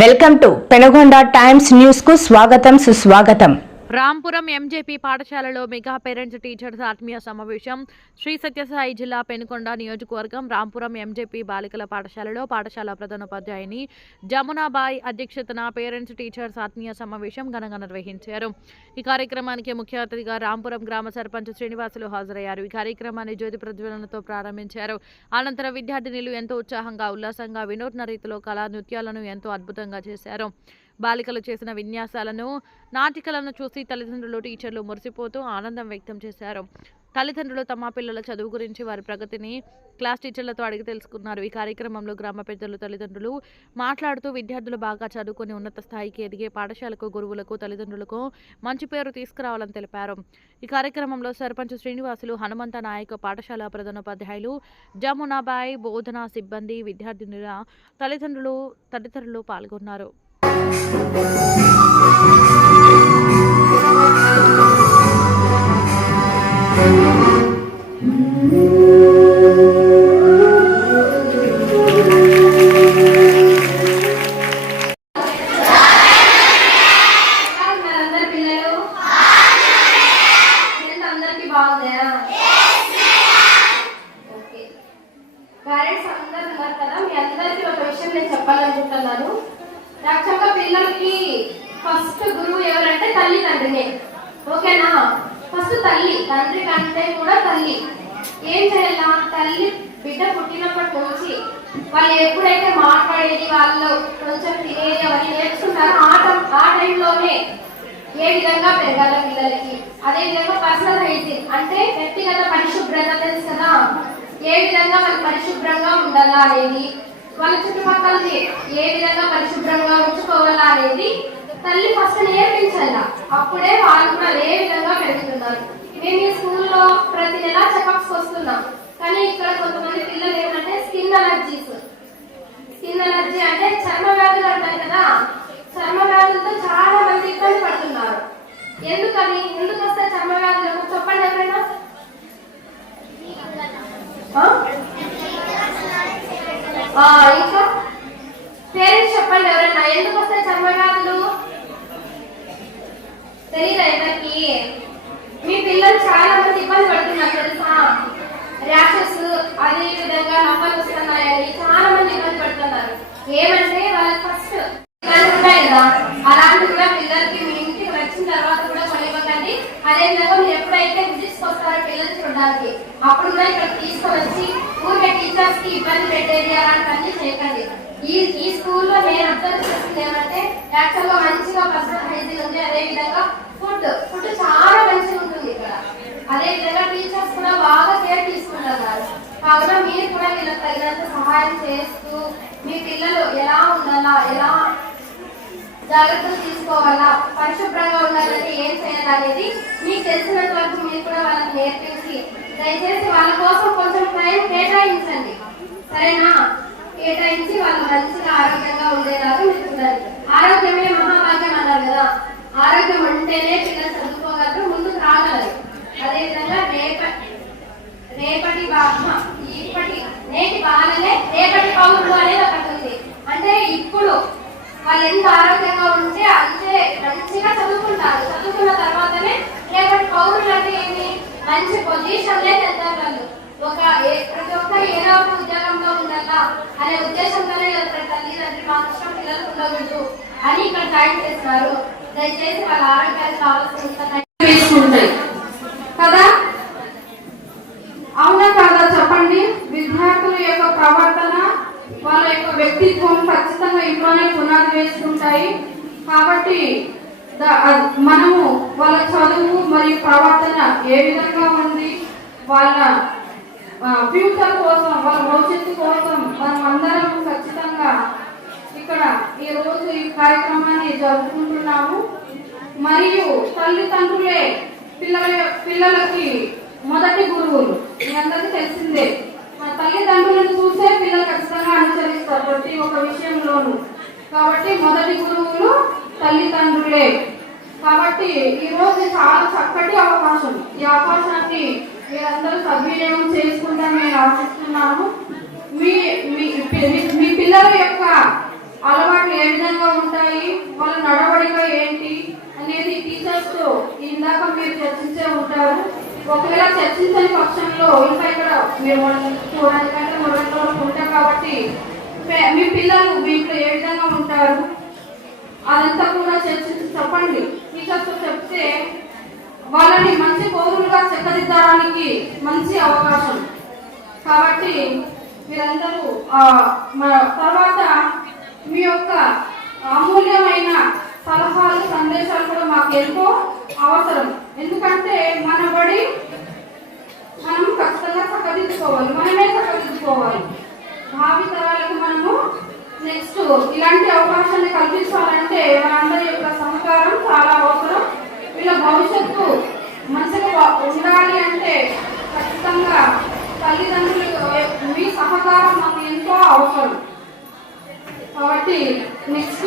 Welcome to Penugonda times news కు స్వాగతం సుస్వాగతం. రాంపురం ఎంజేపీ పాఠశాలలో మెగా పేరెంట్స్ టీచర్స్ ఆత్మీయ సమావేశం. శ్రీ సత్యసాయి జిల్లా పెనుకొండ నియోజకవర్గం రాంపురం ఎంజేపీ బాలికల పాఠశాలలో పాఠశాల ప్రధానోపాధ్యాయుని జమునాబాయి అధ్యక్షతన పేరెంట్స్ టీచర్స్ ఆత్మీయ సమావేశం ఘనంగా నిర్వహించారు. ఈ కార్యక్రమానికి ముఖ్య అతిథిగా రాంపురం గ్రామ సర్పంచ్ శ్రీనివాసులు హాజరయ్యారు. ఈ కార్యక్రమాన్ని జ్యోతి ప్రజ్వలనతో ప్రారంభించారు. అనంతరం విద్యార్థినులు ఎంతో ఉత్సాహంగా ఉల్లాసంగా వినూత్న రీతిలో కళా నృత్యాలను ఎంతో అద్భుతంగా చేశారు. బాలికలు చేసిన విన్యాసాలను నాటికలను చూసి తల్లిదండ్రులు టీచర్లు మురిసిపోతూ ఆనందం వ్యక్తం చేశారు. తల్లిదండ్రులు తమ పిల్లల చదువు గురించి వారి ప్రగతిని క్లాస్ టీచర్లతో అడిగి తెలుసుకున్నారు. ఈ కార్యక్రమంలో గ్రామ పెద్దలు తల్లిదండ్రులు మాట్లాడుతూ విద్యార్థులు బాగా చదువుకొని ఉన్నత స్థాయికి ఎదిగే పాఠశాలకు గురువులకు తల్లిదండ్రులకు మంచి పేరు తీసుకురావాలని తెలిపారు. ఈ కార్యక్రమంలో సర్పంచ్ శ్రీనివాసులు, హనుమంత నాయక్, పాఠశాల ప్రధానోపాధ్యాయులు జమునాబాయి, బోధనా సిబ్బంది, విద్యార్థినుల తల్లిదండ్రులు తదితరులు పాల్గొన్నారు. పేరెంట్స్ అందరూ ఉన్నారు కదా, మీ అందరికీ ఒక విషయం నేను చెప్పాలనుకుంటున్నాను. యాక్చువల్గా పిల్లలకి ఫస్ట్ గురువు ఎవరంటే తల్లిదండ్రినే. ఓకేనా? ఫస్ట్ తల్లి, తండ్రి కంటే కూడా తల్లి. ఏం చేయాలా? తల్లి బిడ్డ పుట్టినప్పటి నుంచి వాళ్ళు ఎప్పుడైతే మాట్లాడేది, వాళ్ళు కొంచెం తినేది అవన్నీ నేర్చుకుంటారో ఆ టైంలోనే ఏ విధంగా పెరగాల పిల్లలకి. అదే విధంగా పర్సనల్ హైజీన్ అంటే వ్యక్తిగత పరిశుభ్రత తెలుసు కదా, ఏ విధంగా వాళ్ళు పరిశుభ్రంగా ఉండాలా అనేది, వాళ్ళ చుట్టుపక్కలని ఏ విధంగా పరిశుభ్రంగా ఉంచుకోవాలా అనేది తల్లి ఫస్ట్ నేర్పించాల. అప్పుడే వాళ్ళు కూడా అదే విధంగా పెరుగుతున్నారు. మేము ఈ స్కూల్లో ప్రతి నెల చెకప్స్ వస్తున్నాం, కానీ ఇక్కడ కొంతమంది పిల్లలు ఏమంటే స్కిన్ అలర్జీస్. స్కిన్ అలర్జీ అంటే చర్మ వ్యాధులు అంటారు కదా, చర్మ వ్యాధులతో చాలా మంది ఇబ్బంది పడుతున్నారు. ఎందుకు వస్తాయి చర్మ వ్యాధులు? చెప్పండి ఎవరైనా. ఇంకా పేరెంట్స్ చెప్పండి ఎవరైనా, ఎందుకు వస్తాయి చర్మ వ్యాధులు? తెలీదా ఎవరికి? మీ పిల్లలు చాలా మంది ఇబ్బంది పడుతున్నారు తెలుసా. ర్యాషెస్, అదే విధంగా నమ్మలు వస్తున్నాయని చాలా మంది ఇబ్బంది పడుతున్నారు. ఏమంటే వాళ్ళకి ఫస్ట్ ఉంటాయి కదా, అలాంటి కూడా పిల్లలకి మీ ఇంటికి వచ్చిన తర్వాత కూడా కొనివ్వకండి. అదే విధంగా మీరు ఎప్పుడైతే విజిట్స్ వస్తారో పిల్లలు చూడడానికి, అప్పుడు కూడా ఇక్కడ తీసుకొని వచ్చి ఊరికే టీచర్స్ కి ఇబ్బంది పెట్టేది అలాంటివన్నీ చేయకండి. ఈ స్కూల్లో నేను అబ్జర్వ్ చేసింది ఏమంటే యాక్చువల్గా మంచిగా పర్సనల్ హైజీన్ ఉంది. అదే విధంగా ఫుడ్ చాలా మంచిగా ఉంటుంది ఇక్కడ. అదే విధంగా టీచర్స్ కూడా బాగా కేర్ తీసుకుంటున్నారు. కావున మీరు కూడా వీళ్ళకి తగినంత సహాయం చేస్తూ మీ పిల్లలు ఎలా ఉండాలా, ఎలా జాగ్రత్తలు తీసుకోవాలా, పరిశుభ్రంగా ఉండాలంటే ఏం చేయాలనేది మీకు తెలిసినంత వరకు మీరు కూడా వాళ్ళకి నేర్పించి దయచేసి వాళ్ళ కోసం కొంచెం టైం కేటాయించండి. సరేనా? కేటాయించి వాళ్ళు మంచిగా ఆరోగ్యంగా ఉండేలాగా మీరు చూడాలి. ఆరోగ్యమే మహాభాగ్యం అన్నారు కదా, ఆరోగ్యం ఉంటేనే పిల్లలు చదువుకోగలరు, ముందుకు రాగలరు. అదేవిధంగా నేటి బాలనే రేపటి పౌరులు అనేది ఒకటి ఉంది. అంటే ఇప్పుడు వాళ్ళు ఎంత ఆరోగ్యంగా ఉంటే అంతే మంచిగా చదువుకుంటారు. చదువుకున్న తర్వాతనే రేపటి పౌరులు అంటే ఏమి, మంచి పొజిషన్లే వెళ్తారు వాళ్ళు. ప్రతి ఒక్కరు ఏదో ఒక ఉద్యోగంలో ఉండాలా అనే ఉద్దేశంతోనే ప్రతి తల్లిదండ్రులు మా కష్టం పిల్లలకు ఉండకూడదు అని ఇక్కడ జాయిన్ చేస్తున్నారు. దయచేసి వాళ్ళ ఆరోగ్యానికి కావాల్సిన తీసుకుంటాయి కదా. అవునా కాదా చెప్పండి? విద్యార్థుల యొక్క ప్రవర్తన, వాళ్ళ యొక్క వ్యక్తిత్వం ఖచ్చితంగా ఇంట్లోనే పునాది వేసుకుంటాయి. కాబట్టి మనము వాళ్ళ చదువు మరియు ప్రవర్తన ఏ విధంగా ఉంది, వాళ్ళ ఫ్యూచర్ కోసం, వాళ్ళ భవిష్యత్తు కోసం మనం అందరం ఖచ్చితంగా ఇక్కడ ఈ రోజు ఈ కార్యక్రమాన్ని జరుపుకుంటున్నాము. మరియు తల్లిదండ్రులే పిల్లలకి మొదటి గురువులు. మీ అందరికీ తెలిసిందే, తల్లిదండ్రులను చూసే పిల్లలు ఖచ్చితంగా అనుసరిస్తారు ప్రతి ఒక్క విషయంలోనూ. కాబట్టి మొదటి గురువులు తల్లిదండ్రులే. కాబట్టి ఈ రోజు చాలా చక్కటి అవకాశం. ఈ అవకాశాన్ని మీరందరూ సద్వినియోగం చేసుకుంటారని నేను ఆశిస్తున్నాను. మీ పిల్లల యొక్క అలవాట్లు ఏ విధంగా ఉంటాయి, వాళ్ళ నడవడిక ఏంటి అనేది టీచర్స్ ఇందాక మీరు చర్చించే ఉంటారు. ఒకవేళ చర్చించని పక్షంలో ఇంకా ఇక్కడ మీరు చూడడానికంటే 3 గంటల వరకు ఉంటారు కాబట్టి మీ పిల్లలు మీకు ఏ విధంగా ఉంటారు అదంతా కూడా చర్చించి చెప్పండి. టీచర్స్ చెప్తే వాళ్ళని మంచి పౌరులుగా చెక్కదిద్దడానికి మంచి అవకాశం. కాబట్టి మీరందరూ తర్వాత మీ యొక్క అమూల్యమైన సలహాలు సందేశాలు కూడా మాకు ఎంతో అవసరం. ఎందుకంటే మన బడి మనం ఖచ్చితంగా చక్కదిద్దుకోవాలి, మనమే చక్కదిద్దుకోవాలి. భావి తరాలకు మనము నెక్స్ట్ ఇలాంటి అవకాశాన్ని కల్పించాలంటే మనందరి యొక్క సహకారం చాలా అవసరం. వీళ్ళ భవిష్యత్తు మంచిగా ఉండాలి అంటే ఖచ్చితంగా తల్లిదండ్రులు మీ సహకారం మాకు ఎంతో అవసరం. కాబట్టి next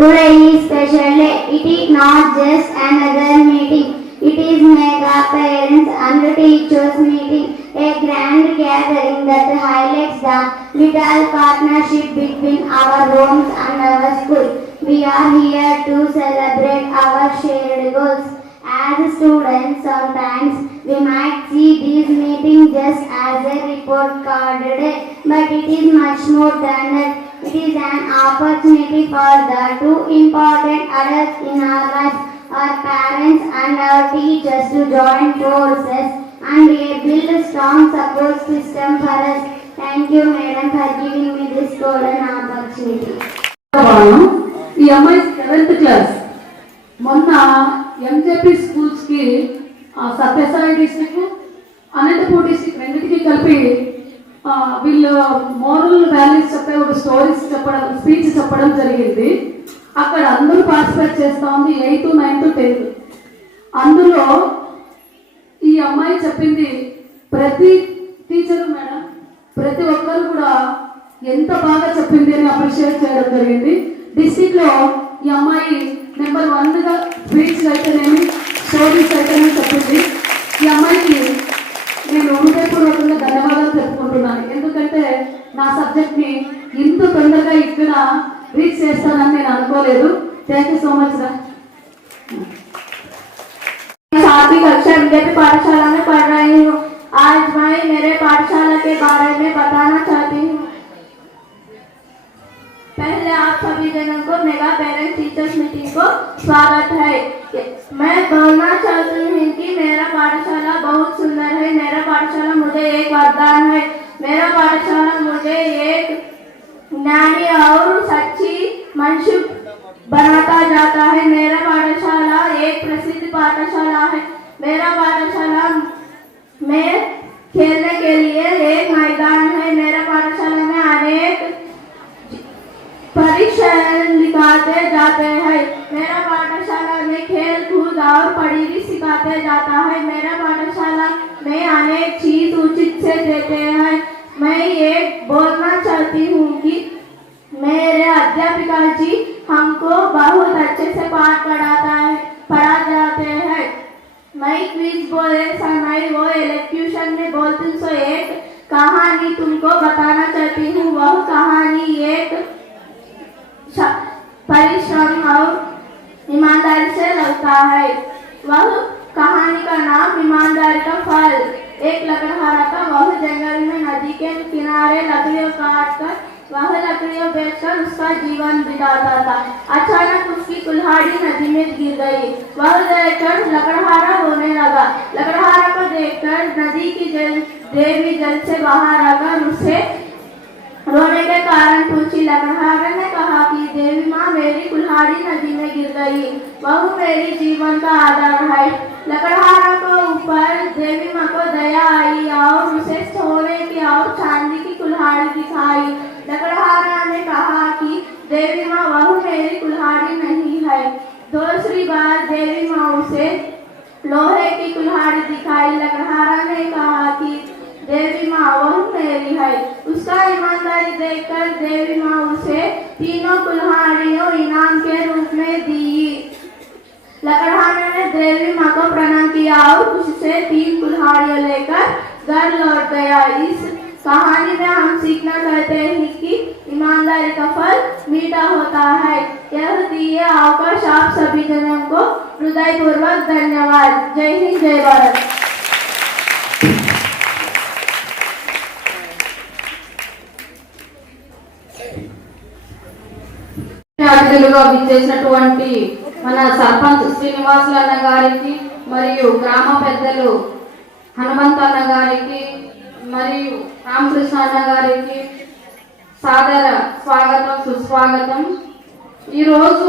Today is special day. It is not just another meeting. It is mega parents and teachers meeting, a grand gathering that highlights the vital partnership between our homes and our school. We are here to celebrate our shared goals. As students, sometimes we might see this meeting just as a report card day, but it is much more than that. It is an opportunity for the two important adults in our lives, our parents and our teachers, to join forces and build a strong support system for us. Thank you, Madam, for giving me this golden opportunity. ఈ అమ్మాయి 7th class. మొన్న MJP స్కూల్స్కి Sathya Sai district, Anantapur district రెండింటికి కలిపి వీళ్ళు moral values చెప్పే ఒక stories చెప్పడం, స్పీచ్ చెప్పడం జరిగింది. అక్కడ అందరూ పార్టిసిపేట్ చేస్తూ ఉంది, 8th, 9th, 10th. అందులో ఈ అమ్మాయి చెప్పింది ప్రతి టీచరు మేడం, ప్రతి ఒక్కరు కూడా ఎంత బాగా చెప్పింది అని అప్రిషియేట్ చేయడం జరిగింది. డిస్ట్రిక్ట్లో ఈ అమ్మాయి నెంబర్ 1గా స్పీచ్ అయితేనేమి, స్టోరీస్ అయితేనేమి చెప్పింది. ఈ అమ్మాయికి నేను హృదయపూర్వకంగా ధన్యవాదాలు చెప్పుకుంటున్నాను. ఎందుకంటే నా సబ్జెక్ట్ని ఇంత తొందరగా ఇక్కడ రీచ్ చేస్తానని నేను అనుకోలేదు. థ్యాంక్ యూ సో మచ్ రా. 7वीं कक्षा एमजेपी पाठशाला में पढ़ रही हूँ। आज मैं मेरे पाठशाला के बारे में बताना चाहती हूँ। पहले आप सभी जनों को मेगा पेरेंट्स टीचर्स मीटिंग को स्वागत है। मैं बोलना चाहती हूँ कि मेरा पाठशाला बहुत सुंदर है। मेरा पाठशाला मुझे एक वरदान है। मेरा पाठशाला मुझे एक ज्ञानी और सच्ची मनुष्य बनाता जाता है। मेरा पाठशाला एक प्रसिद्ध पाठशाला है। मेरा पाठशाला में खेलने के लिए एक मैदान है। मेरा पाठशाला में अनेक परीक्षा लिखाते जाते हैं। मेरा पाठशाला में खेल कूद और पढ़ी भी सिखाते जाता है। मेरा पाठशाला में अनेक चीज उचित से देते हैं। मैं ये बोलना चाहती हूँ कि मेरे अध्यापिका जी हमको बहुत अच्छे से पाठ पढ़ा जाते हैं। मैं क्विज बोले समय वो इलेक्ट्यूशन में बोलती हूँ। सो एक कहानी तुमको बताना चाहती हूँ। वह कहानी एक परिश्रम और ईमानदारी से लगता है। वह कहानी का नाम ईमानदारी का फल। एक लकड़हारा था। वह जंगल में नदी के किनारे लकड़ियों काट कर वह लकड़ियों बेचकर उसका जीवन बिताता था। अचानक उसकी कुल्हाड़ी नदी में गिर गई। वह देखकर लकड़हारा रोने लगा। लकड़हारा को देखकर नदी की देवी जल से बाहर आकर उससे रोने के कारण पूछी। लकड़हारा ने कहा कि देवी माँ मेरी कुल्हाड़ी नदी में गिर गई। वह मेरी जीवन का आधार है। लकड़हारा को ऊपर देवी माँ को दया आई और उसे सोने की और चांदी की कुल्हाड़ी दिखाई। लकड़हारा ने कहा कि देवी माँ वह मेरी कुल्हाड़ी नहीं है। दूसरी बार देवी माँ उसे लोहे की कुल्हाड़ी दिखाई। लकड़हारा ने कहा कि देवी माँ वह मेरी है। उसका ईमानदारी देखकर देवी माँ उसे तीनों कुल्हाड़ियों इनाम के रूप में दी। लकड़हारा ने देवी माँ को प्रणाम किया और खुशी से 3 कुल्हाड़ियाँ लेकर घर लौट गया। इस कहानी में हम सीखना चाहते हैं कि ईमानदारी का फल मीठा होता है। यह दिए अवकाश आप सभी जनों को हृदयपूर्वक धन्यवाद। जय हिंद, जय भारत। అతిథులుగా విచ్చేసినటువంటి మన సర్పంచ్ శ్రీనివాసులు అన్న గారికి మరియు గ్రామ పెద్దలు హనుమంత్ అన్న గారికి మరియు రామకృష్ణ అన్న గారికి సాదర స్వాగతం, సుస్వాగతం. ఈరోజు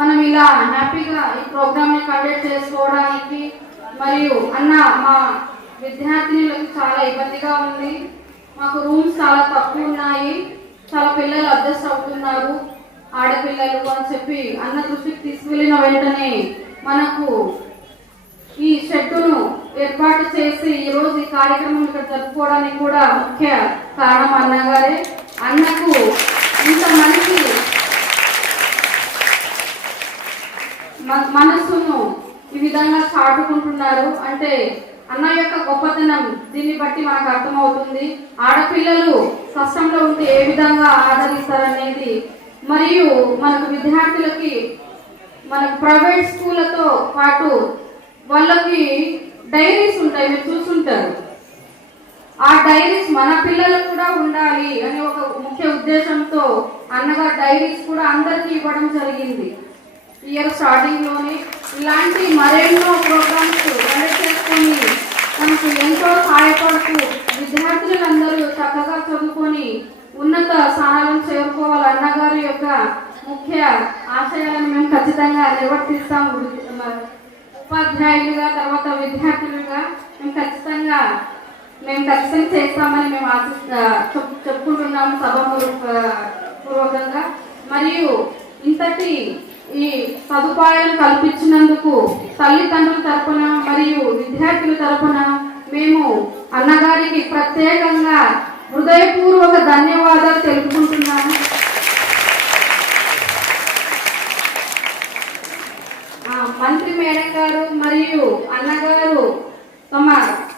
మనం ఇలా హ్యాపీగా ఈ ప్రోగ్రామ్ని కండక్ట్ చేసుకోవడానికి మరియు అన్న మా విద్యార్థినులకు చాలా ఇబ్బందిగా ఉంది. మాకు రూమ్స్ చాలా తక్కువ ఉన్నాయి. చాలా పిల్లలు అడ్జస్ట్ అవుతున్నారు ఆడపిల్లలు అని చెప్పి అన్న దృష్టికి తీసుకెళ్లిన వెంటనే మనకు ఈ షెడ్డును ఏర్పాటు చేసి ఈరోజు ఈ కార్యక్రమం ఇక్కడ జరుపుకోవడానికి కూడా ముఖ్య కారణం అన్నగారే. అన్నకు ఇంత మంచి మనస్సును ఈ విధంగా చాటుకుంటున్నారు అంటే అన్న యొక్క గొప్పతనం దీన్ని బట్టి మనకు అర్థమవుతుంది. ఆడపిల్లలు కష్టంలో ఉంటే ఏ విధంగా ఆదరిస్తారనేది. మరియు మనకు విద్యార్థులకి మనకు ప్రైవేట్ స్కూళ్ళతో పాటు వాళ్ళకి డైరీస్ ఉంటాయి, మీరు చూసుంటారు. ఆ డైరీస్ మన పిల్లలకు కూడా ఉండాలి అనే ఒక ముఖ్య ఉద్దేశంతో అన్నగా డైరీస్ కూడా అందరికీ ఇవ్వడం జరిగింది. ఇయర్ స్టార్టింగ్ లోనే ఇలాంటి మరెన్నో ప్రోగ్రామ్స్ కండక్ట్ చేసుకొని మనకు ఎంతో సహాయపడుతూ విద్యార్థులందరూ చక్కగా చదువుకొని ఉన్నత స్థానాలను చేరుకోవాలి. అన్నగారి యొక్క ముఖ్య ఆశయాలను మేము ఖచ్చితంగా నిర్వర్తిస్తాము. ఉపాధ్యాయులుగా తర్వాత విద్యార్థులుగా మేము ఖచ్చితంగా చేస్తామని మేము చెప్పుకుంటున్నాము సభాపూర్వకంగా. మరియు ఇంతటి ఈ సదుపాయాలను కల్పించినందుకు తల్లిదండ్రుల తరపున మరియు విద్యార్థుల తరపున మేము అన్నగారికి ప్రత్యేకంగా హృదయపూర్వక ధన్యవాదాలు తెలుపుకుంటున్నాము. మంత్రి మేడం గారు మరియు అన్నగారు తమ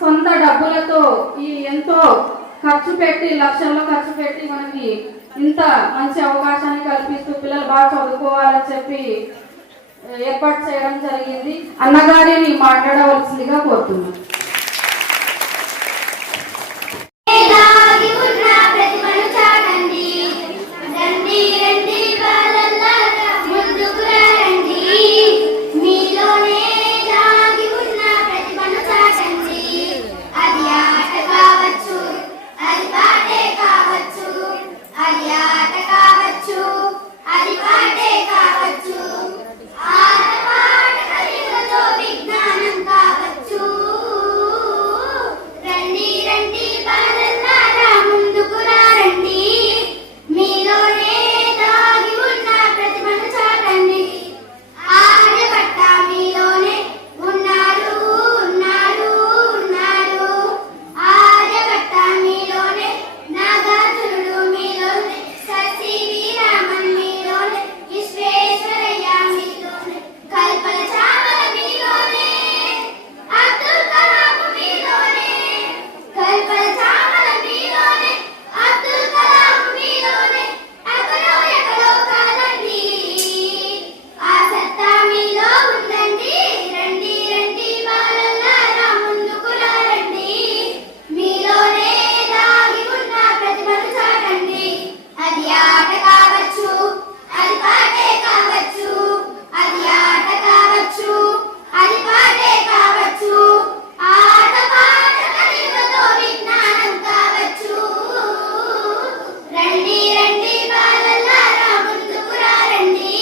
సొంత డబ్బులతో ఈ ఎంతో ఖర్చు పెట్టి లక్షల్లో ఖర్చు పెట్టి మనకి ఇంత మంచి అవకాశాన్ని కల్పిస్తూ పిల్లలు బాగా చదువుకోవాలని చెప్పి ఏర్పాటు చేయడం జరిగింది. అన్నగారిని మాట్లాడవలసిందిగా కోరుతున్నాను. దాగి ఉన్న ప్రతిభను చాటండి, రండి రండి బాలల్లారా ముందుకు రండి. మీలోనే దాగి ఉన్న ప్రతిభను చాటండి. అది ఆట కావచ్చు, అది పాటే కావచ్చు, అది ఆట కావచ్చు, అది పాటే కావచ్చు, ఆట పాట కలిగతో విజ్ఞానం కావచ్చు. రండి రండి బాలల్లారా ముందుకు రండి. మీలోనే దాగి ఉన్న ప్రతిభను చాటండి. ఆర్యభట్ట మీలోనే ఉన్నారు ఉన్నారు ఉన్నారు. ఆర్యభట్ట మీలోనే, నాగార్జునుడు మీలోనే, ససివి రామన్ మీలోనే, విశ్వేశ్వరయ్య మీలోనే, కల్పన చావల మీలోనే, అబ్దుల్ కలాం మీలోనే, కల్పన చావల మీలోనే, అబ్దుల్ కలాం మీలోనే, ఎక్కడో ఎక్కడో కాదండి, ఆ సత్తా మీలో ఉందండి. రండి రండి బాలల్లారా ముందుకు రండి. మీలోనే దాగి ఉన్న ప్రతిభను చాటండి. అది ఆట కావచ్చు, అది పాటే కావచ్చు, అది ఆట కావచ్చు, అది పాటే కావచ్చు, ఆట పాట కలిగతో విజ్ఞానం కావచ్చు. రండి రండి బాలల్లారా ముందుకు రండి.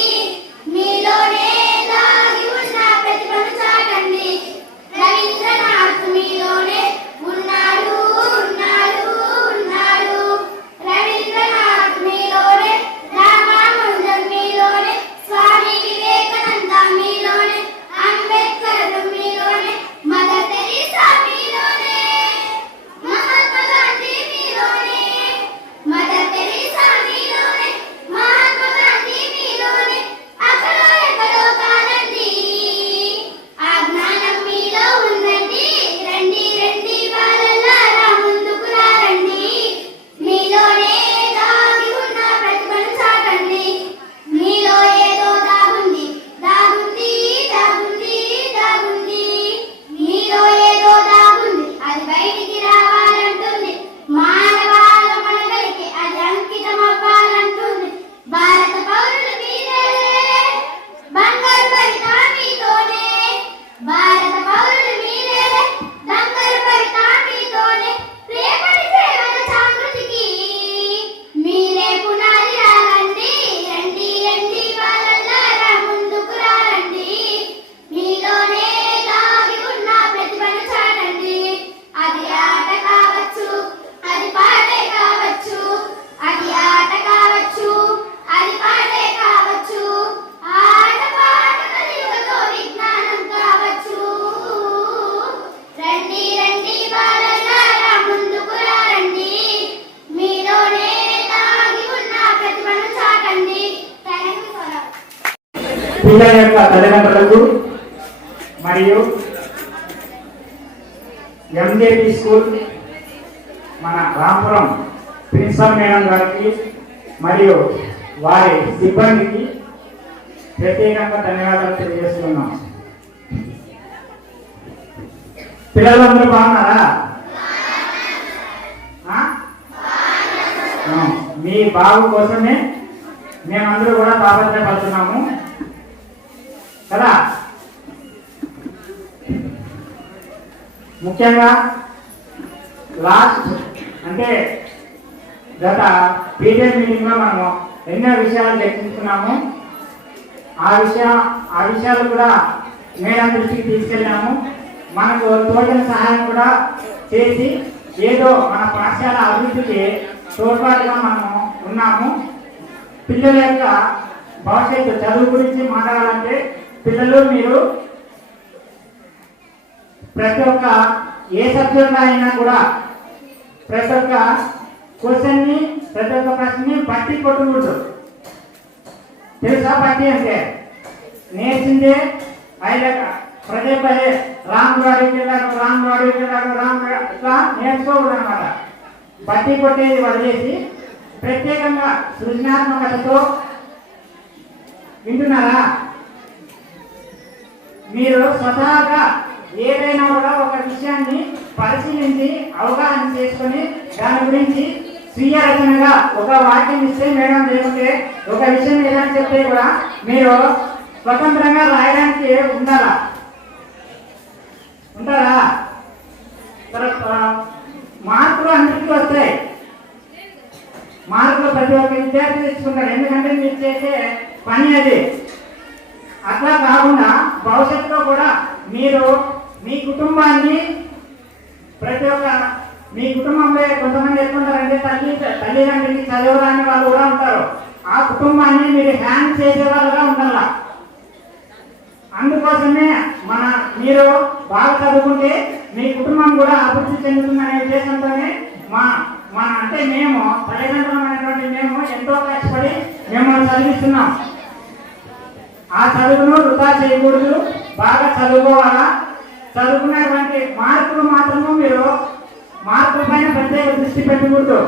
మీలోనే దాగి ఉన్న ప్రతిభను చాటండి. రవీంద్రనాథ్ మీలోనే ఉన్నాడు ఉన్నాడు ఉన్నాడు. రవీంద్రనాథ్ మీలోనే, రామానుజన్ మీలోనే, స్వామి వివేకానంద మీలోనే, అంబేద్కర్ మీలోనే, మదర్ తెరీసా మీలోనే, మహాత్మా గాంధీ మీలోనే, మదర్ తెరీసా మీలోనే, మహాత్మా గాంధీ మీలోనే, అక్కడో ఎక్కడో కాదండి, ఆ జ్ఞానం మీలో ఉందండి. రండి రండి బాలల్లారా ముందుకు రండి. మీలోనే దాగి ఉన్న ప్రతిభను చాటండి. మీలో ఏదో దాగుంది దాగుంది దాగుంది దాగుంది. మీలో ఏదో దాగుంది, అది బయటికి రావాలంటుంది. మానవాళ మనగలికి అది అంకితం అవ్వాలంటుంది. భారత పౌరులు మీరే, బంగారు భరిత మీతోనే. భారత పౌరులు మీరే, బంగారు భరిత మీతోనే. రేపటి సేవల జాగృతికి మీరే పునాది రాలండి. రండి రండి బాలల్లారా ముందుకు రండి. మీలోనే దాగి ఉన్న ప్రతిభను చాటండి. అది ఆట కావచ్చు, అది పాటే కావచ్చు, అది ఆట కావచ్చు, అది పాటే కావచ్చు, ఆట పాట కలిగతో విజ్ఞానం కావచ్చు. రండి రండి బాలల్లారా ముందుకు రండి. మీలోనే దాగి ఉన్న ప్రతిభను చాటండి. థాంక్యూ ఫర్ పిల్లల యొక్క తల్లిదండ్రులకు మరియు ఎంజేపీ స్కూల్ మన రాంపురం ప్రిన్సిపల్ మేడం గారికి మరియు వారి సిబ్బందికి ప్రత్యేకంగా ధన్యవాదాలు తెలియజేస్తున్నాం. పిల్లలందరూ బాగున్నారా? మీ బాగు కోసమే మేమందరూ కూడా తాపత్రయపడుతున్నాము కదా. ముఖ్యంగా లాస్ట్ అంటే గత పీటీఏ మీటింగ్లో మనము ఎన్నో విషయాలు చర్చించుకున్నాము. ఆ విషయాలు కూడా మేడం దృష్టికి తీసుకెళ్ళాము. మనకు తోచిన సహాయం కూడా చేసి ఏదో మన పాఠశాల అభివృద్ధికి తోడ్పాటుగా మనము ఉన్నాము. పిల్లల యొక్క భవిష్యత్తు చదువు గురించి మాట్లాడాలంటే పిల్లలు మీరు ప్రతి ఒక్క ఏ సబ్జెక్ట్లో అయినా కూడా ప్రతి ఒక్క క్వశ్చన్ని ప్రతి ఒక్క ప్రశ్నని బట్టి కొట్టకూడదు. తెలుసా బట్టి అంటే నేర్చిందే పదే పదే రాముడు అడిగి ఇట్లా నేర్చుకోకూడదు అనమాట. బట్టి కొట్టేది వదిలేసి ప్రత్యేకంగా సృజనాత్మకతతో వింటున్నారా? మీరు స్వతహాగా ఏదైనా కూడా ఒక విషయాన్ని పరిశీలించి అవగాహన చేసుకొని దాని గురించి స్వీయ రచనగా ఒక వాక్యం ఇస్తే మేడం, లేకపోతే ఒక విషయం ఏదైనా చెప్తే కూడా మీరు స్వతంత్రంగా రాయడానికి ఉంటారా? తర్వాత మార్కులు అన్నిటికీ వస్తాయి. మార్కులు ప్రతి ఒక్క విద్యార్థి తెచ్చుకుంటారు, ఎందుకంటే మీరు చేసే పని అది. అట్లా కాకుండా భవిష్యత్తులో కూడా మీరు మీ కుటుంబాన్ని ప్రతి ఒక్క మీ కుటుంబంలో కొంతమంది ఎట్లుంటారంటే తల్లిదండ్రులకి చదవరాని వాళ్ళు కూడా ఉంటారు. ఆ కుటుంబాన్ని మీరు హ్యాండ్ చేసేవాళ్ళుగా ఉండాల. అందుకోసమే మీరు బాగా చదువుకుంటే మీ కుటుంబం కూడా అభివృద్ధి చెందుతుందనే ఉద్దేశంతోనే అంటే మేము తల్లిదండ్రులమైనటువంటి మేము ఎంతో కష్టపడి మిమ్మల్ని చదివిస్తున్నాం. ఆ చదువును వృధా చేయకూడదు, బాగా చదువుకోవాలా. చదువుకున్నటువంటి మార్కులు మాత్రము మీరు మార్కుల పైన ప్రత్యేక దృష్టి పెట్టకూడదు.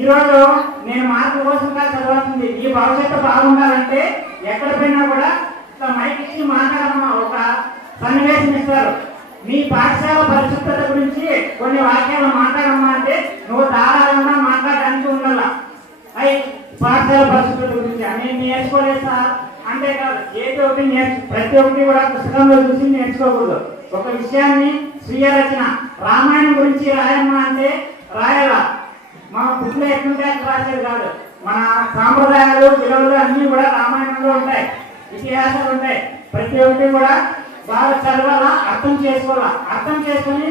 ఈరోజు నేను మార్కుల కోసంగా చదవాల్సింది. ఈ భవిష్యత్తు బాగుండాలంటే ఎక్కడ పోయినా కూడా మైక్ ఇచ్చి మాట్లాడమ్మా, ఒక సన్నివేశం ఇస్తారు. మీ పాఠశాల పరిశుభ్రత గురించి కొన్ని వాక్యాలు మాట్లాడమ్మా అంటే నువ్వు ధారాళంగా మాట్లాడడానికి ఉండాల. అవి పాఠశాల పరిశుభ్రత గురించి నేను నేర్చుకోలేదు సార్ అంటే కాదు. ఏది ఒకటి ప్రతి ఒక్కటి కూడా పుస్తకంలో చూసి నేర్చుకోకూడదు. ఒక విషయాన్ని స్వీయ రచన, రామాయణం గురించి రాయమ్మా అంటే రాయాల. మన బుక్లో ఎట్లుంటే అట్లా రాసేది కాదు. మన సాంప్రదాయాలు విలువలు అన్నీ కూడా రామాయణంలో ఉంటాయి, ఇతిహాసాలు ఉంటాయి. ప్రతి ఒక్కటి కూడా బాగా చదవాలా, అర్థం చేసుకోవాలా. అర్థం చేసుకుని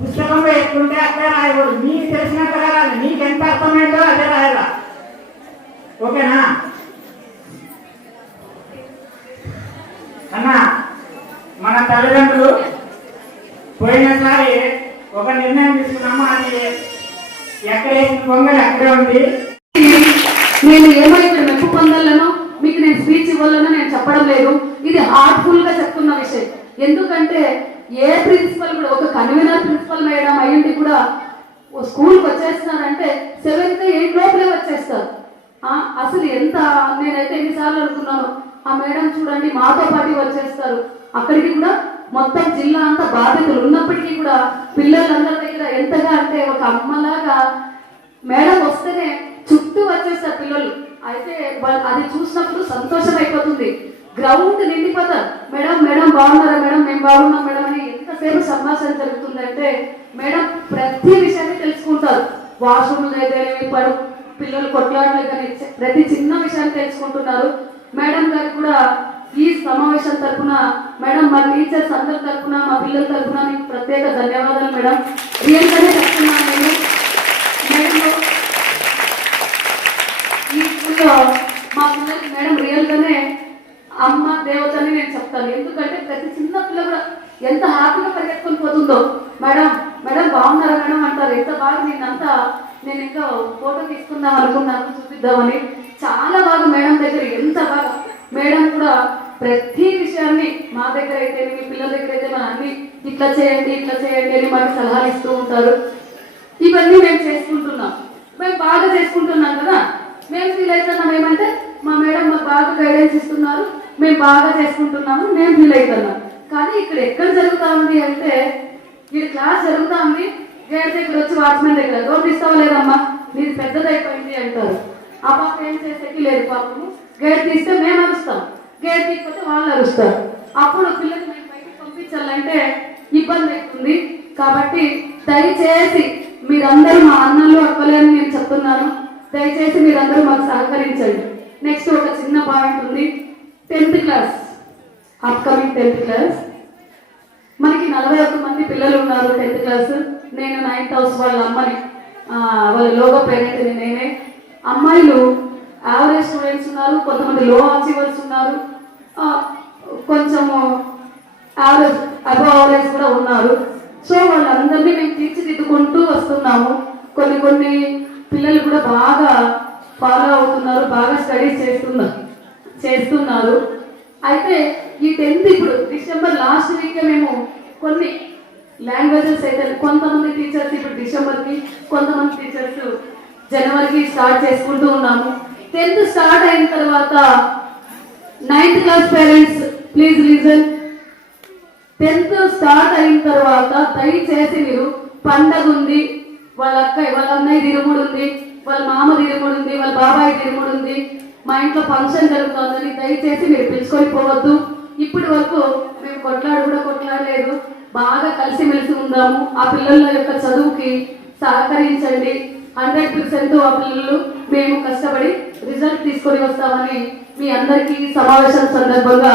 పుస్తకంలో ఎట్లుంటే అట్లే రాయకూడదు. నీకు తెలిసినట్టుగా రాయాలి, నీకు ఎంత అర్థమైందో అదే రాయాలా. ఓకేనా అన్న? మన తల్లిదండ్రులు పోయినసారి ఒక నిర్ణయం తీసుకున్నాము, అది ఎక్కడేసిన పొంగల్ అక్కడే ఉంది. నేను ఏమైతే మెప్పు పొందాలనో మీకు నేను స్పీచ్ ఇవ్వాలనో నేను చెప్పడం లేదు. ఇది హార్ట్ఫుల్ గా చెప్తున్న విషయం. ఎందుకంటే ఏ ప్రిన్సిపల్ కూడా, ఒక కన్వీనర్ ప్రిన్సిపల్ మేడం అయ్యింది కూడా స్కూల్కి వచ్చేస్తున్నారంటే 7th 8 లోపలే వచ్చేస్తారు. అసలు ఎంత, నేనైతే ఎన్నిసార్లు అనుకున్నాను, ఆ మేడం చూడండి మాతో పాటు వచ్చేస్తారు. అక్కడికి కూడా మొత్తం జిల్లా అంతా బాధ్యతలు ఉన్నప్పటికీ కూడా పిల్లలందరి దగ్గర ఎంతగా అంటే ఒక అమ్మలాగా మేడం వస్తేనే చుట్టూ వచ్చేస్తారు పిల్లలు. అయితే అది చూసినప్పుడు సంతోషం అయిపోతుంది. గ్రౌండ్ నిండిపోతారు. మేడం మేడం బాగున్నారా మేడం, మేము బాగున్నాం మేడం అని ఎంతసేపు సంభాషణ జరుగుతుందంటే మేడం ప్రతి విషయాన్ని తెలుసుకుంటారు. వాష్రూమ్లు అయితే పిల్లలు కొట్లాడలే కానీ ప్రతి చిన్న విషయాన్ని తెలుసుకుంటున్నారు. మేడం గారు కూడా ఈ సమావేశం తరఫున మేడం, మా టీచర్స్ అందరి తరఫున, మా పిల్లల తరఫున మీకు ప్రత్యేక ధన్యవాదాలు మేడం. రియల్గానే చెప్తున్నాను. నేను ఈ స్కూల్లో మా పిల్లలకి మేడం రియల్గానే అమ్మ దేవతని నేను చెప్తాను. ఎందుకంటే ప్రతి చిన్న పిల్ల కూడా ఎంత హ్యాపీగా పరిగెత్తుకొని పోతుందో, మేడం మేడం బాగున్నారా మేడం అంటారు. ఎంత బాగా నేను ఇంకా ఫోటో తీసుకుందాం అనుకున్నాను, చూపిద్దామని. చాలా బాగా మేడం దగ్గర ఎంత బాగా, మేడం కూడా ప్రతి విషయాన్ని మా దగ్గర అయితే మీ పిల్లల దగ్గర అయితే మన అన్ని ఇట్లా చేయండి అని మాకు సలహాలు ఇస్తూ ఉంటారు. ఇవన్నీ మేము చేసుకుంటున్నాం, మేము బాగా చేసుకుంటున్నాం కదా. మేము ఫీల్ అవుతున్నాం ఏమంటే మా మేడం మాకు బాగా గైడెన్స్ ఇస్తున్నారు, మేము బాగా చేసుకుంటున్నాము, మేము ఫీల్ అవుతున్నాం. కానీ ఇక్కడ ఎక్కడ జరుగుతా ఉంది అంటే, ఇక్కడ క్లాస్ జరుగుతా ఉంది, గేట్ దగ్గర వచ్చి వాచ్మెన్ దగ్గర డోర్ తీస్తావా లేదమ్మా, నీది పెద్దదైపోయింది అంటారు. ఆ పాప ఏం చేసేకి లేదు పాపము. గేట్ తీస్తే మేము అరుస్తాం, గేట్ తీయకపోతే వాళ్ళు అరుస్తారు. అప్పుడు పిల్లలు మేము బయటకు పంపించాలంటే ఇబ్బంది అవుతుంది. కాబట్టి దయచేసి మీరందరూ మా అన్నలు అక్కలేని నేను చెప్తున్నాను, దయచేసి మీరందరూ మాకు సహకరించండి. నెక్స్ట్ ఒక చిన్న పాయింట్ ఉంది. 10th class, upcoming 10th class మనకి 41 మంది పిల్లలు ఉన్నారు 10th క్లాస్. నేను 9th హౌస్ వాళ్ళ అమ్మని, వాళ్ళ లోగో పేరెంట్ని నేనే. అమ్మాయిలు యావరేజ్ స్టూడెంట్స్ ఉన్నారు, కొంతమంది లో అచీవర్స్ ఉన్నారు, కొంచెము యావరేజ్ అబవ్ యావరేజ్ కూడా ఉన్నారు. సో వాళ్ళందరినీ మేము తీర్చిదిద్దుకుంటూ వస్తున్నాము. కొన్ని పిల్లలు కూడా బాగా ఫాలో అవుతున్నారు, బాగా స్టడీస్ చేస్తున్నారు. అయితే ఈ 10th ఇప్పుడు డిసెంబర్ లాస్ట్ వీకే మేము కొన్ని లాంగ్వేజెస్ అయితే కొంతమంది టీచర్స్ ఇప్పుడు డిసెంబర్కి, కొంతమంది టీచర్స్ జనవరికి స్టార్ట్ చేసుకుంటూ ఉన్నాము. 10th స్టార్ట్ అయిన తర్వాత 9th class parents please listen. 10th start అయిన తర్వాత దయచేసి మీరు పండగ ఉంది, వాళ్ళ అన్నయ్య తిరుముడు ఉంది, వాళ్ళ మామ తిరుముడు ఉంది, వాళ్ళ బాబాయ్ తిరుముడు ఉంది, మా ఇంట్లో ఫంక్షన్ జరుగుతుందని దయచేసి మీరు పిలుచుకొని పోవద్దు. ఇప్పటి వరకు మేము కొట్లాడలేదు. బాగా కలిసిమెలిసి ఉందాము. ఆ పిల్లల యొక్క చదువుకి సహకరించండి. 100% ఆ పిల్లలు మేము కష్టపడి రిజల్ట్ తీసుకొని వస్తామని మీ అందరికీ సమావేశం సందర్భంగా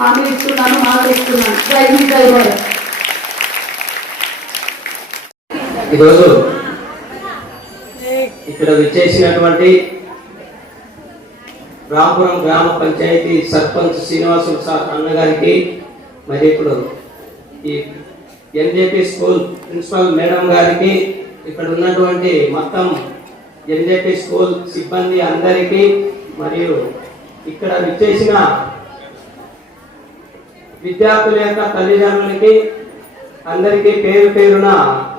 హామీ ఇస్తున్నాను, మాట ఇస్తున్నాను. జై హింద్, జై భారత్. ఈరోజు ఇక్కడ విచ్చేసినటువంటి రాంపురం గ్రామ పంచాయతీ సర్పంచ్ శ్రీనివాసులు సార్ అన్నగారికి, మరి ఇప్పుడు ఈ ఎంజేపీ స్కూల్ ప్రిన్సిపల్ మేడం గారికి, ఇక్కడ ఉన్నటువంటి మొత్తం ఎంజేపీ స్కూల్ సిబ్బంది అందరికీ, మరియు ఇక్కడ విచ్చేసిన విద్యార్థుల యొక్క తల్లిదండ్రులకి అందరికీ పేరు పేరున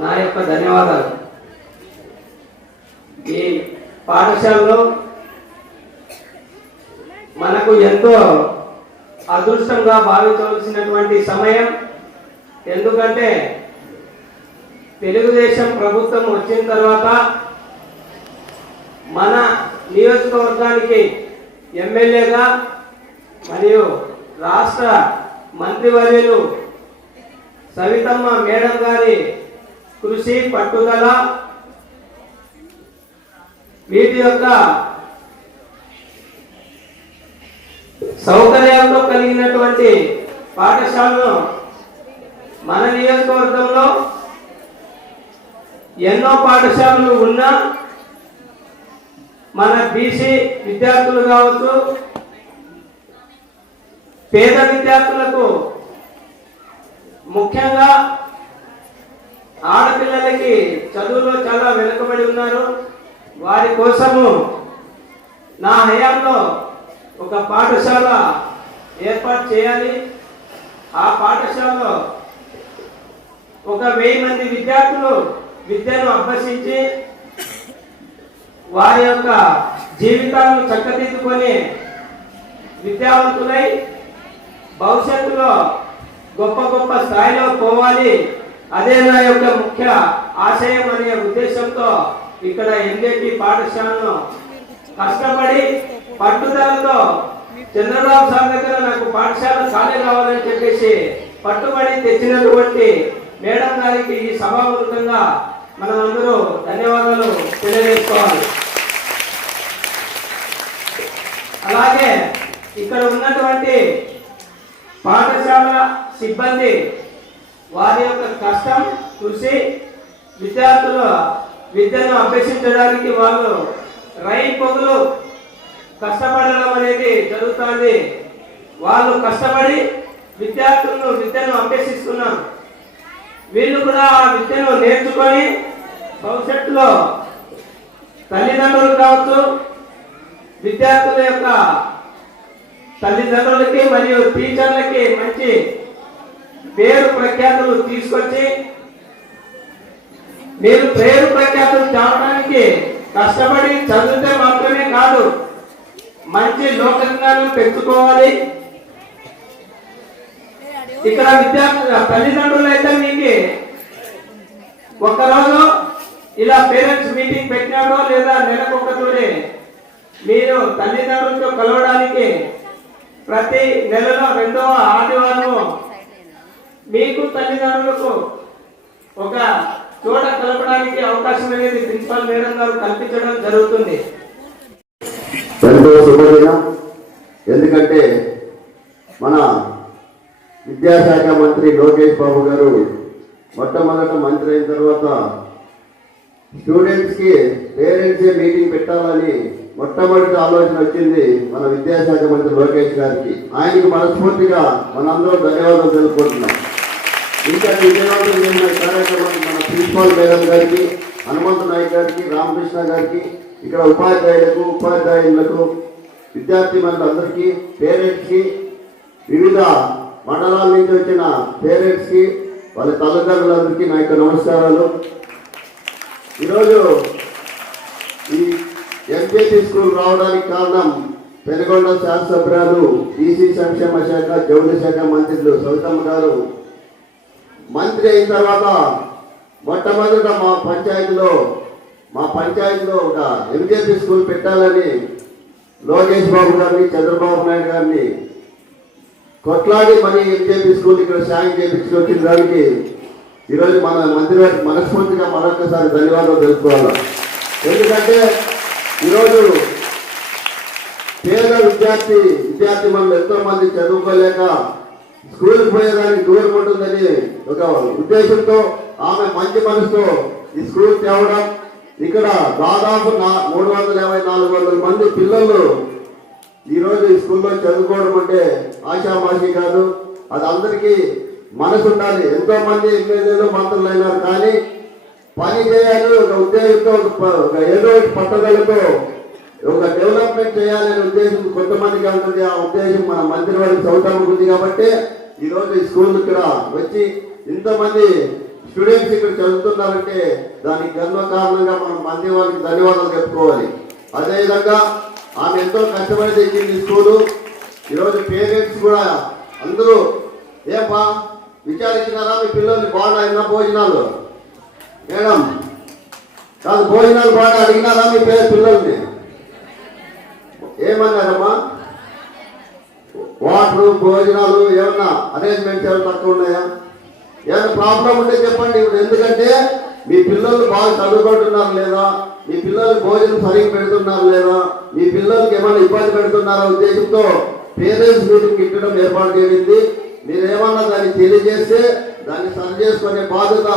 నా యొక్క ధన్యవాదాలు. ఈ పాఠశాలలో మనకు ఎంతో అదృష్టంగా భావించవలసినటువంటి సమయం. ఎందుకంటే తెలుగుదేశం ప్రభుత్వం వచ్చిన తర్వాత మన నియోజకవర్గానికి ఎమ్మెల్యేగా మరియు రాష్ట్ర మంత్రివర్యులు సవితమ్మ మేడం గారి కృషి, పట్టుదల, వీటి యొక్క సౌకర్యాలతో కలిగినటువంటి పాఠశాలను మన నియోజకవర్గంలో ఎన్నో పాఠశాలలు ఉన్నా మన బీసీ విద్యార్థులు కావచ్చు, పేద విద్యార్థులకు, ముఖ్యంగా ఆడపిల్లలకి చదువులో చాలా వెనుకబడి ఉన్నారు. వారి కోసము నా హయాంలో ఒక పాఠశాల ఏర్పాటు చేయాలి. ఆ పాఠశాలలో ఒక 1000 మంది విద్యార్థులు విద్యను అభ్యసించి వారి యొక్క జీవితాలను చక్కదిద్దుకొని విద్యావంతులై భవిష్యత్తులో గొప్ప గొప్ప స్థాయిలో పోవాలి. అదే నా యొక్క ముఖ్య ఆశయం అనే ఉద్దేశంతో ఇక్కడ ఎంజేపీ పాఠశాలను కష్టపడి పట్టుదలతో చంద్రబాబు సార్ దగ్గర నాకు పాఠశాల ఖాళీ కావాలని చెప్పేసి పట్టుబడి తెచ్చినటువంటి మేడం గారికి ఈ సభాముఖంగా మనం అందరూ ధన్యవాదాలు తెలియజేసుకోవాలి. అలాగే ఇక్కడ ఉన్నటువంటి పాఠశాల సిబ్బంది వారి యొక్క కష్టం, కృషి, విద్యార్థులు విద్యను అభ్యసించడానికి వాళ్ళు రైపొగలు కష్టపడడం అనేది జరుగుతుంది. వాళ్ళు కష్టపడి విద్యను అభ్యసిస్తున్నారు. వీళ్ళు కూడా ఆ విద్యను నేర్చుకొని భవిష్యత్తులో తల్లిదండ్రులు కావచ్చు, విద్యార్థుల యొక్క తల్లిదండ్రులకి మరియు టీచర్లకి మంచి పేరు ప్రఖ్యాతులు తీసుకొచ్చి, మీరు పేరు ప్రఖ్యాతులు తేవడానికి కష్టపడి చదివితే మాత్రమే కాదు, మంచి లోకంగాను పెంచుకోవాలి. ఇక్కడ విద్యార్థుల తల్లిదండ్రులు అయితే మీకు ఒక్కరోజు ఇలా పేరెంట్స్ మీటింగ్ పెట్టినాడో లేదా నెలకొకతోనే మీరు తల్లిదండ్రులతో కలవడానికి ప్రతి నెలలో 2వ ఆదివారం మీకు తల్లిదండ్రులకు ఒక చోట కలపడానికి అవకాశం అనేది ప్రిన్సిపల్ మేడం గారు కల్పించడం జరుగుతుంది. ఎంతో శుభదినం. ఎందుకంటే మన విద్యాశాఖ మంత్రి లోకేష్ బాబు గారు మొట్టమొదట మంత్రి అయిన తర్వాత స్టూడెంట్స్కి పేరెంట్సే మీటింగ్ పెట్టాలని మొట్టమొదటి ఆలోచన వచ్చింది మన విద్యాశాఖ మంత్రి లోకేష్ గారికి. ఆయనకి మనస్ఫూర్తిగా మనందరం ధన్యవాదాలు తెలుపుకుంటున్నాం. ఇంకా విజయవంతమైన కార్యక్రమాన్ని మన ప్రిన్సిపాల్ మేడం గారికి, హనుమంత నాయక్ గారికి, రామకృష్ణ గారికి, ఇక్కడ ఉపాధ్యాయులకు, విద్యార్థి మనులందరికీ, పేరెంట్స్కి, వివిధ మండలాల నుంచి వచ్చిన పేరెంట్స్కి, వాళ్ళ తల్లిదండ్రులందరికీ నా యొక్క నమస్కారాలు. ఈరోజు ఈ ఎంజేపీ స్కూల్ రావడానికి కారణం పెనుగొండ శాసనసభ్యురాలు బీసీ సంక్షేమ శాఖ, జౌళి శాఖ మంత్రులు సవితమ్మ గారు మంత్రి అయిన తర్వాత మొట్టమొదట మా పంచాయతీలో ఒక ఎంజేపీ స్కూల్ పెట్టాలని లోకేష్ బాబు గారిని, చంద్రబాబు నాయుడు గారిని కొట్లాడి మరి ఎంజేపీ స్కూల్ ఇక్కడ సాయం చేయించుకొచ్చిన దానికి ఈరోజు మన మంత్రి గారికి మనస్ఫూర్తిగా మరొకసారి ధన్యవాదాలు తెలుసుకోవాలి. ఎందుకంటే ఈరోజు పేద విద్యార్థి మనలు ఎంతో మంది చదువుకోలేక స్కూల్కి పోయేదానికి దూరం ఉంటుందని ఒక ఉద్దేశంతో ఆమె మంచి మనసుతో ఈ స్కూల్ తేవడం, ఇక్కడ దాదాపు 350-400 మంది పిల్లలు ఈరోజు ఈ స్కూల్లో చదువుకోవడం అంటే ఆశామాషి కాదు. అది అందరికీ మనసు ఉండాలి. ఎంతో మంది ఎమ్మెల్యేలు మంత్రులు అయినారు, కానీ పని చేయాలి ఒక ఉద్దేశంతో, ఏదో పట్టుదలతో ఒక డెవలప్మెంట్ చేయాలనే ఉద్దేశం కొంతమందికి ఉంటుంది. ఆ ఉద్దేశం మన మంత్రివర్గ సౌతమ్మకు ఉంది కాబట్టి ఈరోజు ఈ స్కూల్ ఇక్కడ వచ్చి ఇంతమంది స్టూడెంట్స్ ఇక్కడ చదువుతున్నారంటే దానికి గర్వకారణంగా మనం మంత్రివర్గకి ధన్యవాదాలు చెప్పుకోవాలి. అదేవిధంగా ఆమె ఎంతో కష్టపడి తెచ్చింది స్కూలు. ఈరోజు పేరెంట్స్ కూడా అందరూ ఏపా విచారించినారా మీ పిల్లల్ని బాగున్నాయన్నా భోజనాలు? మేడం కాదు, భోజనాలు బాగా అడిగినారా మీ పిల్లల్ని? ఏమన్నారమ్మా? వాటర్ భోజనాలు ఏమన్నా అరేంజ్మెంట్స్ ఏమైనా తక్కువ ఉన్నాయా? ఏమైనా ప్రాబ్లం ఉంటే చెప్పండి. ఇప్పుడు ఎందుకంటే మీ పిల్లలు బాగా చదువుకుంటున్నారు లేదా, మీ పిల్లలు భోజనం సరిగ్గా పెడుతున్నారు లేదా, మీ పిల్లలకి ఏమైనా ఇబ్బంది పెడుతున్నారా ఉద్దేశంతో పేరెంట్స్ మీటింగ్ ఇట్టడం ఏర్పాటు చేయండి. మీరేమన్నా దాన్ని తెలియజేస్తే దాన్ని సరి చేసుకునే బాధ్యత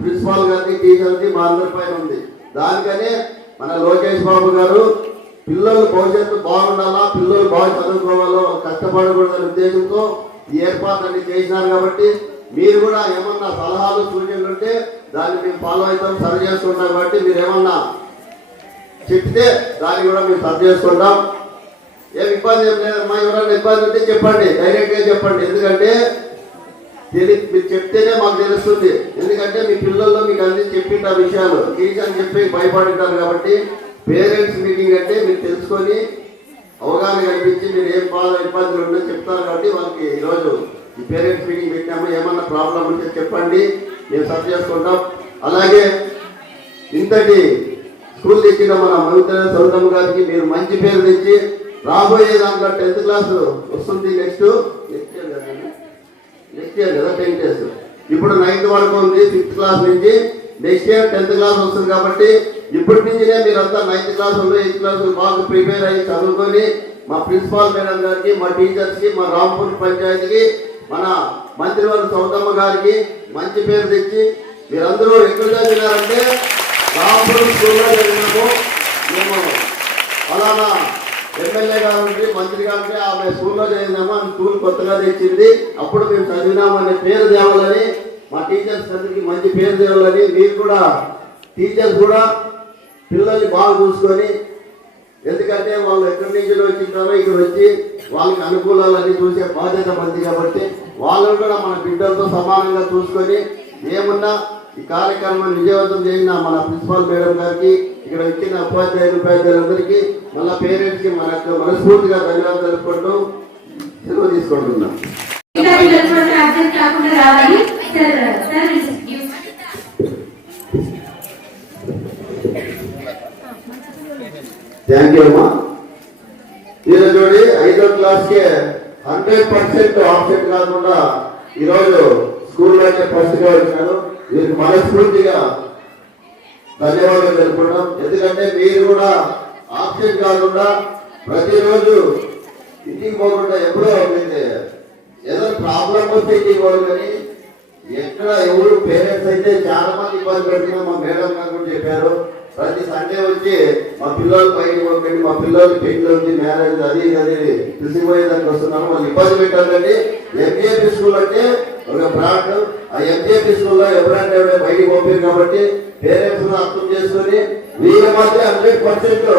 ప్రిన్సిపాల్ గారికి, టీచర్కి, మా అందరి పైన ఉంది. దానికనే మన లోకేష్ బాబు గారు పిల్లలు భవిష్యత్తు బాగుండాలా, పిల్లలు బాగా చదువుకోవాలో, కష్టపడకూడదనే ఉద్దేశంతో ఈ ఏర్పాట్లన్నీ చేసినారు. కాబట్టి మీరు కూడా ఏమన్నా సలహాలు సూచనలు ఉంటే దాన్ని మేము ఫాలో అవుతాం, సరి చేసుకుంటాం. కాబట్టి మీరు ఏమన్నా చెప్తే దాన్ని కూడా మేము సరి చేసుకుంటాం. ఏం ఇబ్బంది ఏం లేదమ్మా. ఎవరైనా ఇబ్బంది ఉంటే చెప్పండి, డైరెక్ట్గా చెప్పండి. ఎందుకంటే మీరు చెప్తేనే మాకు తెలుస్తుంది. ఎందుకంటే మీ పిల్లల్లో మీకు అన్ని చెప్పింటారు విషయాలు, టీచర్ చెప్పి భయపడింటారు. కాబట్టి పేరెంట్స్ మీటింగ్ అంటే మీరు తెలుసుకొని అవగాహన కల్పించి మీరు ఏం బాగా ఇబ్బందులు ఉందో చెప్తారు. కాబట్టి వాళ్ళకి ఈరోజు ఈ పేరెంట్స్ మీటింగ్ పెట్టాము. ఏమన్నా ప్రాబ్లం ఉంటే చెప్పండి, మేము సరి చేసుకుంటాం. అలాగే ఇంతటి స్కూల్ తెచ్చిన మన మంత్రి సౌతమ్మ గారికి మీరు మంచి పేరు తెచ్చి రాబోయే దాంట్లో 10th క్లాస్ వస్తుంది. నెక్స్ట్ ఇయర్ కదా 10th ఇయర్స్. ఇప్పుడు 9th వరకు ఉంది, 5th క్లాస్ నుంచి నెక్స్ట్ ఇయర్ 10th క్లాస్ వస్తుంది. కాబట్టి ఇప్పటి నుంచినే మీరంతా 9th క్లాస్ 8th క్లాస్ బాగా ప్రిపేర్ అయ్యి చదువుకొని మా ప్రిన్సిపాల్ మేడం గారికి, మా టీచర్స్కి, మా రాంపూర్ పంచాయతీకి, మన మంత్రివర్గ సౌతమ్మ గారికి మంచి పేరు తెచ్చి మీరందరూ ఎక్కడ చదివినారంటే రాంపూర్ స్కూల్లో చదివినాము. మేము ఫలానా ఎమ్మెల్యే గారికి, మంత్రి గారికి ఆమె స్కూల్లో చదివినాము, ఆమె స్కూల్ కొత్తగా తెచ్చింది, అప్పుడు మేము చదివినాము అనే పేరు తేవాలని, మా టీచర్స్ అందరికీ మంచి పేరు తేవాలని, మీరు కూడా టీచర్స్ కూడా పిల్లల్ని బాగా చూసుకొని, ఎందుకంటే వాళ్ళు ఎక్కడి నుంచి వచ్చింటారో ఇక్కడ వచ్చి వాళ్ళకి అనుకూలాలన్నీ చూసే బాధ్యత మంది. కాబట్టి వాళ్ళని కూడా మన బిడ్డలతో సమానంగా చూసుకొని ఏమున్నా ఈ కార్యక్రమాన్ని విజయవంతం చేసిన మన ప్రిన్సిపాల్ మేడం గారికి, ఇక్కడ వచ్చిన ఉపాధ్యాయులందరికీ, మళ్ళీ పేరెంట్స్కి మనస్ఫూర్తిగా ధన్యవాదాలు తెలుపుకుంటూ సెలవు తీసుకుంటున్నాం. థ్యాంక్ యూ అమ్మా. ఈరోజు 5వ క్లాస్కే 100% ఆబ్సెంట్ కాకుండా ఈరోజు స్కూల్లోనే ఫస్ట్గా వచ్చినారు. వీరికి మనస్ఫూర్తిగా ధన్యవాదాలు తెలుపుకుంటాం. ఎందుకంటే మీరు కూడా ఆబ్సెంట్ కాకుండా ప్రతిరోజు ఇంటికి పోకుండా ఎప్పుడో ఏదో ప్రాబ్లం వస్తే ఇంటికి పోరు. కానీ ఎక్కడ ఎవరు పేరెంట్స్ అయితే చాలా మంది ఇబ్బంది పెడుతున్నా మా మేడం గారు కూడా చెప్పారు. ప్రతి సండే వచ్చి మా పిల్లలు బయటకు పంపండి, మా పిల్లలు పెళ్లి ఉంది, మ్యారేజ్ అది తెలిసిపోయేదానికి వస్తున్నాము, వాళ్ళు ఇబ్బంది పెట్టాలండి. ఎంజేపీ స్కూల్ అంటే ఒక బ్రాండ్. ఆ ఎంజేపీ స్కూల్లో ఎవరంటే ఎవరే బయటకు పంపారు. కాబట్టి పేరెంట్స్ అర్థం చేసుకొని వీళ్ళ మధ్య 100%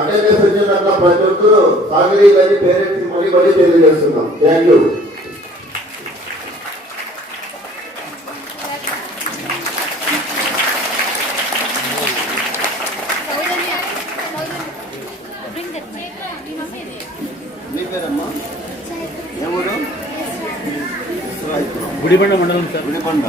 అటెండెన్స్ వచ్చేదాకా ప్రతి ఒక్కరు సాగరీలని పేరెంట్స్ మళ్ళీ తెలియజేస్తున్నాం. Thank you. మీ పేరమ్మా? ఎవరు? గుడిబండ మండలం సార్. గుడిబండ